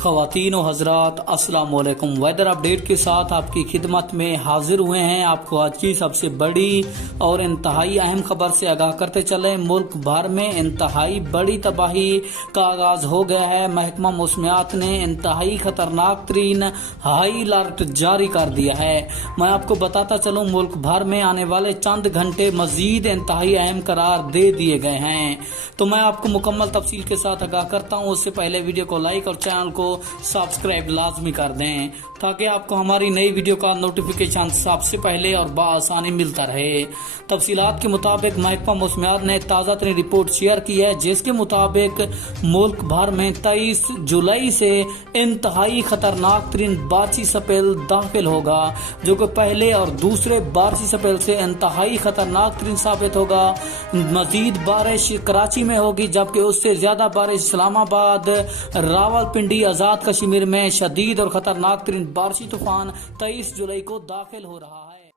ख़वातीन व हज़रात अस्सलाम वालेकुम। वेदर अपडेट के साथ आपकी खिदमत में हाजिर हुए हैं। आपको आज की सबसे बड़ी और इंतहाई अहम खबर से आगाह करते चले। मुल्क भर में इंतहाई बड़ी तबाही का आगाज हो गया है। महकमा मौसमियात ने इंतहाई खतरनाक तरीन हाई अलर्ट जारी कर दिया है। मैं आपको बताता चलूँ, मुल्क भर में आने वाले चंद घंटे मजीद इंतहाई अहम करार दे दिए गए हैं। तो मैं आपको मुकम्मल तफसील के साथ आगाह करता हूँ। उससे पहले वीडियो को लाइक और चैनल को सब्सक्राइब लाजमी कर दें ताकि आपको हमारी नई वीडियो का नोटिफिकेशन सबसे पहले और बआसानी मिलता रहे। तफसीलात के मुताबिक महकमा मौसमियात ने ताज़ा तरीन रिपोर्ट शेयर की है, जिसके मुताबिक मुल्क भर में 23 जुलाई से इंतहाई खतरनाक तरीन बारिशी स्पेल दाखिल होगा, जो कि पहले और दूसरे बारिशी स्पेल से इंतहाई खतरनाक तरीन साबित होगा। मजीद बारिश कराची में होगी, जबकि उससे ज्यादा बारिश इस्लामाबाद, रावलपिंडी, आजाद कश्मीर में शदीद और खतरनाक तरीन बारिशी तूफान 23 जुलाई को दाखिल हो रहा है।